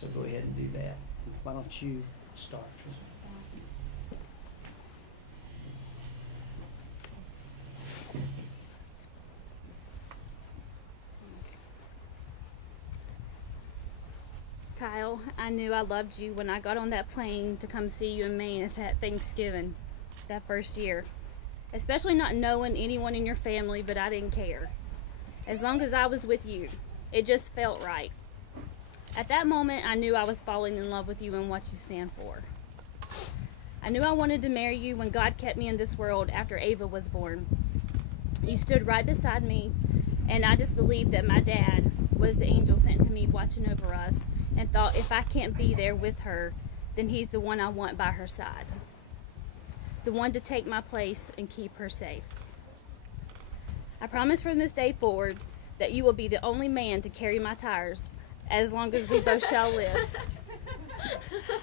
So go ahead and do that. Why don't you start? Kyle, I knew I loved you when I got on that plane to come see you in Maine at that Thanksgiving, that first year. Especially not knowing anyone in your family, but I didn't care. As long as I was with you, it just felt right. At that moment, I knew I was falling in love with you and what you stand for. I knew I wanted to marry you when God kept me in this world after Ava was born. You stood right beside me, and I just believed that my dad was the angel sent to me watching over us, and thought if I can't be there with her, then he's the one I want by her side. The one to take my place and keep her safe. I promise from this day forward that you will be the only man to carry my tires as long as we both shall live.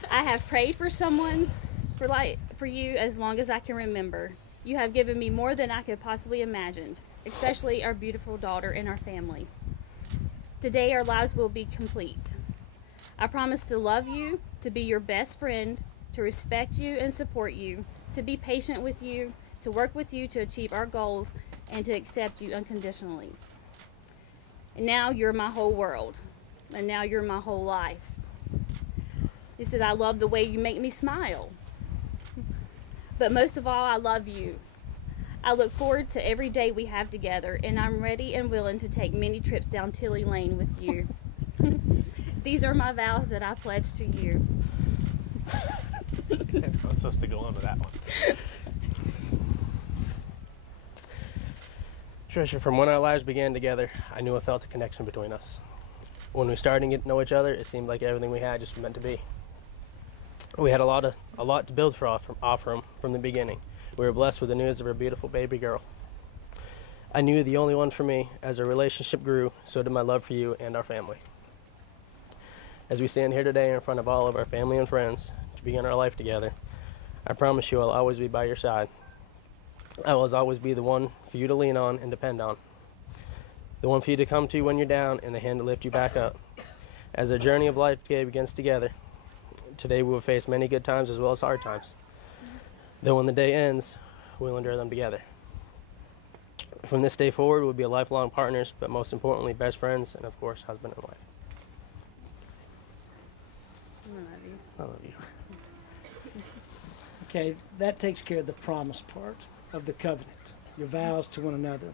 I have prayed for someone for you as long as I can remember. You have given me more than I could possibly imagine, especially our beautiful daughter and our family. Today our lives will be complete. I promise to love you, to be your best friend, to respect you and support you, to be patient with you, to work with you to achieve our goals, and to accept you unconditionally. And now you're my whole world, and now you're my whole life. He said, I love the way you make me smile. But most of all, I love you. I look forward to every day we have together, and I'm ready and willing to take many trips down Tilly Lane with you. These are my vows that I pledge to you. Okay, wants us to go on with that one. Tricia, from when our lives began together, I knew I felt a connection between us. When we started to get to know each other, it seemed like everything we had just meant to be. We had a lot to build off from the beginning. We were blessed with the news of our beautiful baby girl. I knew the only one for me. As our relationship grew, so did my love for you and our family. As we stand here today in front of all of our family and friends to begin our life together, I promise you I'll always be by your side. I will always be the one for you to lean on and depend on. The one for you to come to when you're down and the hand to lift you back up. As our journey of life today begins together, today we will face many good times as well as hard times. Though when the day ends, we'll endure them together. From this day forward, we'll be lifelong partners, but most importantly, best friends, and of course, husband and wife. I love you. I love you. Okay, that takes care of the promise part of the covenant, your vows to one another.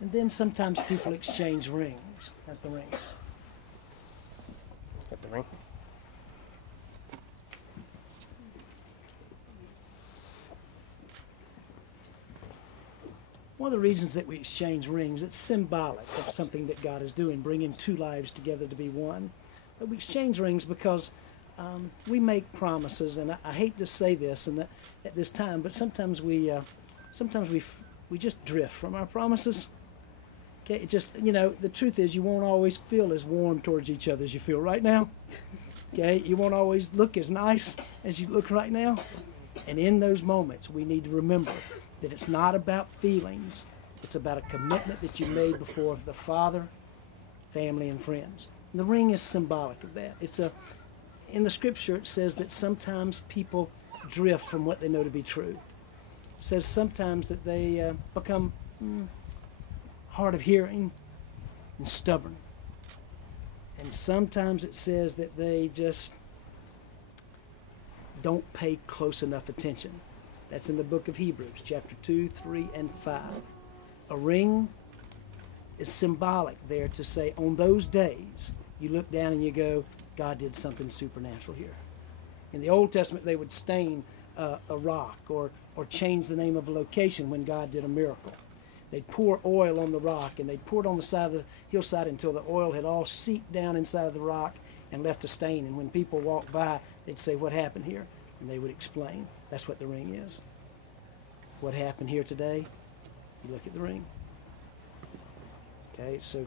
And then sometimes people exchange rings. That's the rings. Get the ring. One of the reasons that we exchange rings, it's symbolic of something that God is doing, bringing two lives together to be one. But we exchange rings because we make promises, and I hate to say this at this time, but sometimes we just drift from our promises. Okay, it just, the truth is you won't always feel as warm towards each other as you feel right now. Okay, you won't always look as nice as you look right now. And in those moments, we need to remember that it's not about feelings. It's about a commitment that you made before the Father, family, and friends. And the ring is symbolic of that. In the scripture, it says that sometimes people drift from what they know to be true. It says sometimes that they become hard of hearing and stubborn. And sometimes it says that they just don't pay close enough attention. That's in the book of Hebrews, chapter 2, 3, and 5. A ring is symbolic there to say on those days, you look down and you go, God did something supernatural here. In the Old Testament, they would stain a rock or change the name of a location when God did a miracle. They'd pour oil on the rock, and they'd pour it on the side of the hillside until the oil had all seeped down inside of the rock and left a stain. And when people walked by, they'd say, what happened here? And they would explain. That's what the ring is. What happened here today? You look at the ring. Okay, so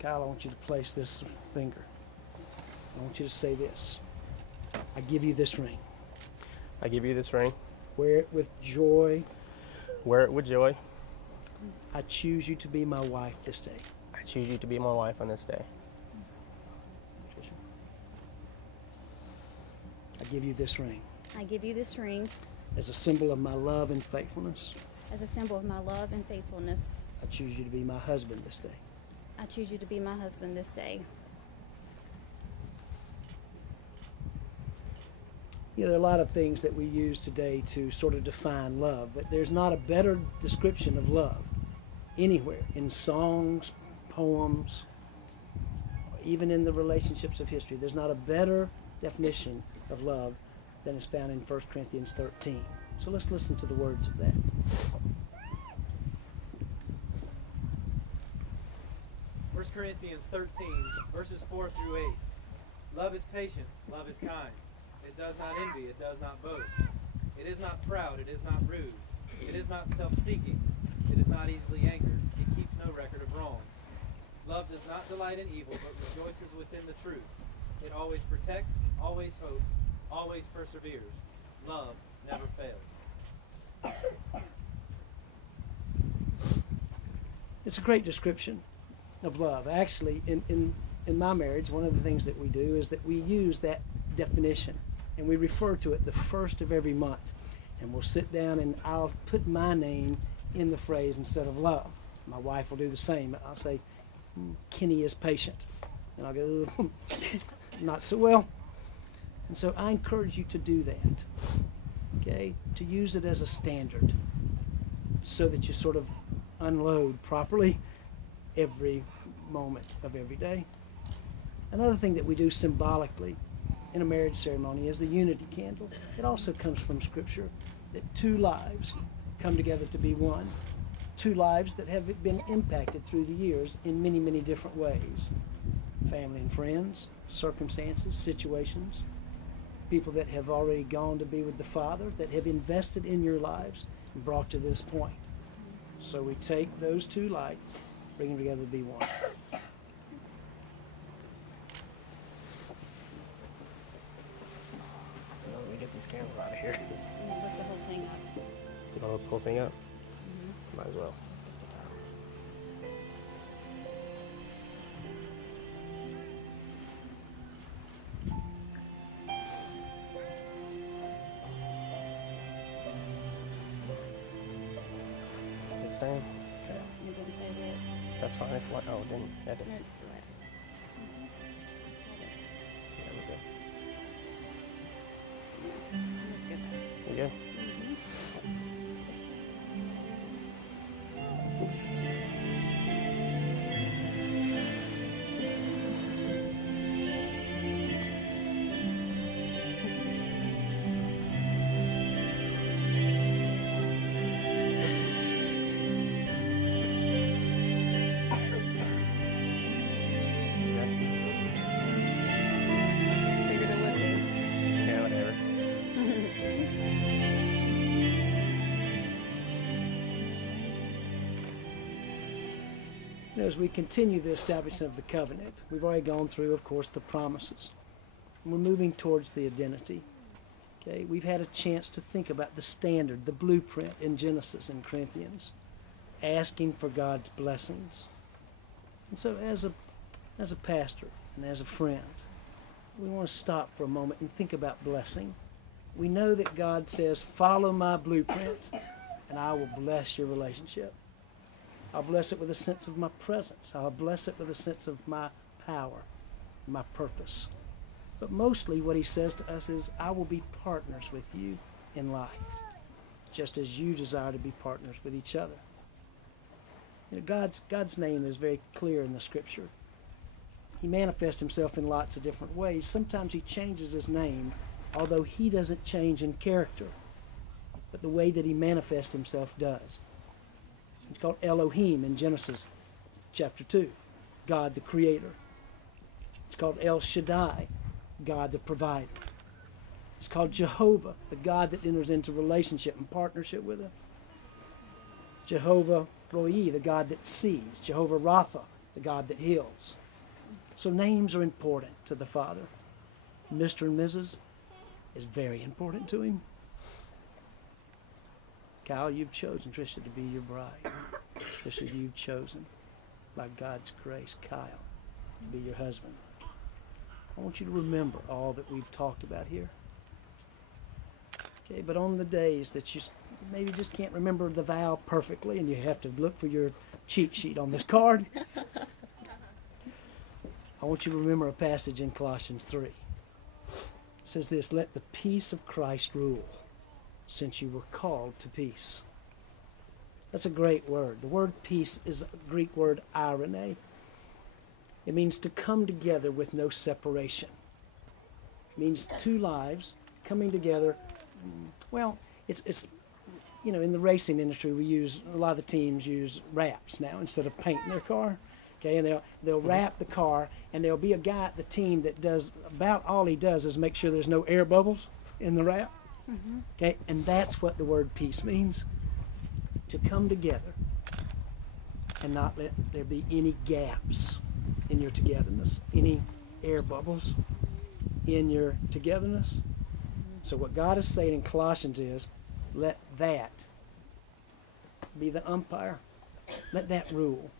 Kyle, I want you to place this finger. I want you to say this. I give you this ring. I give you this ring. Wear it with joy. Wear it with joy. I choose you to be my wife this day. I choose you to be my wife on this day. Tricia. I give you this ring I give you this ring as a symbol of my love and faithfulness. as a symbol of my love and faithfulness. I choose you to be my husband this day. I choose you to be my husband this day. You know, there are a lot of things that we use today to sort of define love, but there's not a better description of love anywhere in songs, poems, or even in the relationships of history. There's not a better definition of love than is found in 1 Corinthians 13. So let's listen to the words of that. First Corinthians 13, verses 4 through 8. Love is patient, love is kind. It does not envy, it does not boast. It is not proud, it is not rude. It is not self-seeking. It is not easily angered. It keeps no record of wrongs. Love does not delight in evil, but rejoices within the truth. It always protects, always hopes, always perseveres. Love never fails. It's a great description of love. Actually, in my marriage, one of the things that we do is that we use that definition and we refer to it the first of every month. And we'll sit down and I'll put my name in the phrase instead of love. My wife will do the same. I'll say, Kenny is patient. And I'll go, not so well. And so I encourage you to do that, okay? To use it as a standard so that you sort of unload properly every moment of every day. Another thing that we do symbolically in a marriage ceremony is the unity candle. It also comes from Scripture that two lives come together to be one. Two lives that have been impacted through the years in many, many different ways. Family and friends, circumstances, situations, people that have already gone to be with the Father, that have invested in your lives and brought to this point. So we take those two lights, bring them together to be one. Let me get these candles out of here. Lift the whole thing up. You want to lift the whole thing up? Might as well. Did it stay in? Okay. It didn't stay lit. That's fine. It's like, oh, it didn't. Yeah, it is. No, it's lit. Yeah, we're good. Let's get that. You good? Figured it would be. Yeah, whatever. You know, as we continue the establishment of the covenant, we've already gone through, of course, the promises. And we're moving towards the identity. Okay, we've had a chance to think about the standard, the blueprint in Genesis and Corinthians, asking for God's blessings. And so as a pastor and as a friend, we want to stop for a moment and think about blessing. We know that God says, follow my blueprint and I will bless your relationship. I'll bless it with a sense of my presence. I'll bless it with a sense of my power, my purpose. But mostly what he says to us is, I will be partners with you in life, just as you desire to be partners with each other. You know, God's name is very clear in the Scripture. He manifests himself in lots of different ways. Sometimes he changes his name, although he doesn't change in character, but the way that he manifests himself does. It's called Elohim in Genesis chapter 2, God the Creator. It's called El Shaddai, God the Provider. It's called Jehovah, the God that enters into relationship and partnership with him. Jehovah Roi, the God that sees. Jehovah Rapha, the God that heals. So names are important to the Father. Mr. and Mrs. is very important to him. Kyle, you've chosen Tricia to be your bride. Tricia, you've chosen, by God's grace, Kyle to be your husband. I want you to remember all that we've talked about here. Okay, but on the days that you maybe just can't remember the vow perfectly and you have to look for your cheat sheet on this card, I want you to remember a passage in Colossians 3. It says this, let the peace of Christ rule, since you were called to peace. That's a great word. The word peace is the Greek word irene. It means to come together with no separation. It means two lives coming together. Well, it's you know, in the racing industry, a lot of the teams use wraps now instead of painting their car. Okay, and they'll wrap the car, and there'll be a guy at the team that does about all he does is make sure there's no air bubbles in the wrap. Mm-hmm. Okay, and that's what the word peace means. To come together and not let there be any gaps in your togetherness, any air bubbles in your togetherness. So what God is saying in Colossians is, let that be the umpire. Let that rule.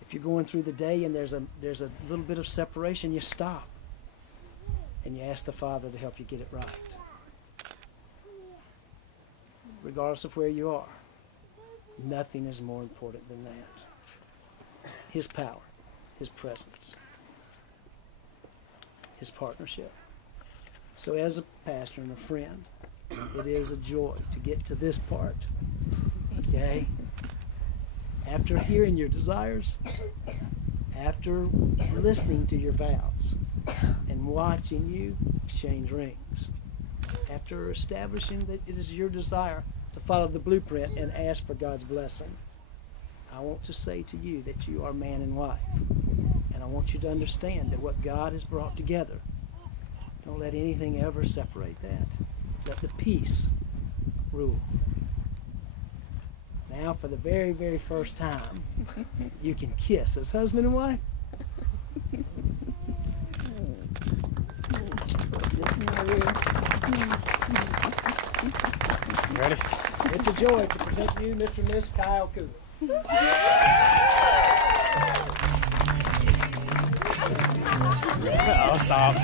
If you're going through the day and there's a little bit of separation, you stop and you ask the Father to help you get it right. Regardless of where you are, nothing is more important than that. His power, His presence, His partnership. So as a pastor and a friend, it is a joy to get to this part, okay? After hearing your desires, after listening to your vows, and watching you exchange rings, after establishing that it is your desire to follow the blueprint and ask for God's blessing, I want to say to you that you are man and wife. And I want you to understand that what God has brought together, don't let anything ever separate that. Let the peace rule. Now, for the very, very first time, you can kiss as husband and wife. Ready? It's a joy to present to you Mr. and Miss Kyle Coolidge. I'll stop.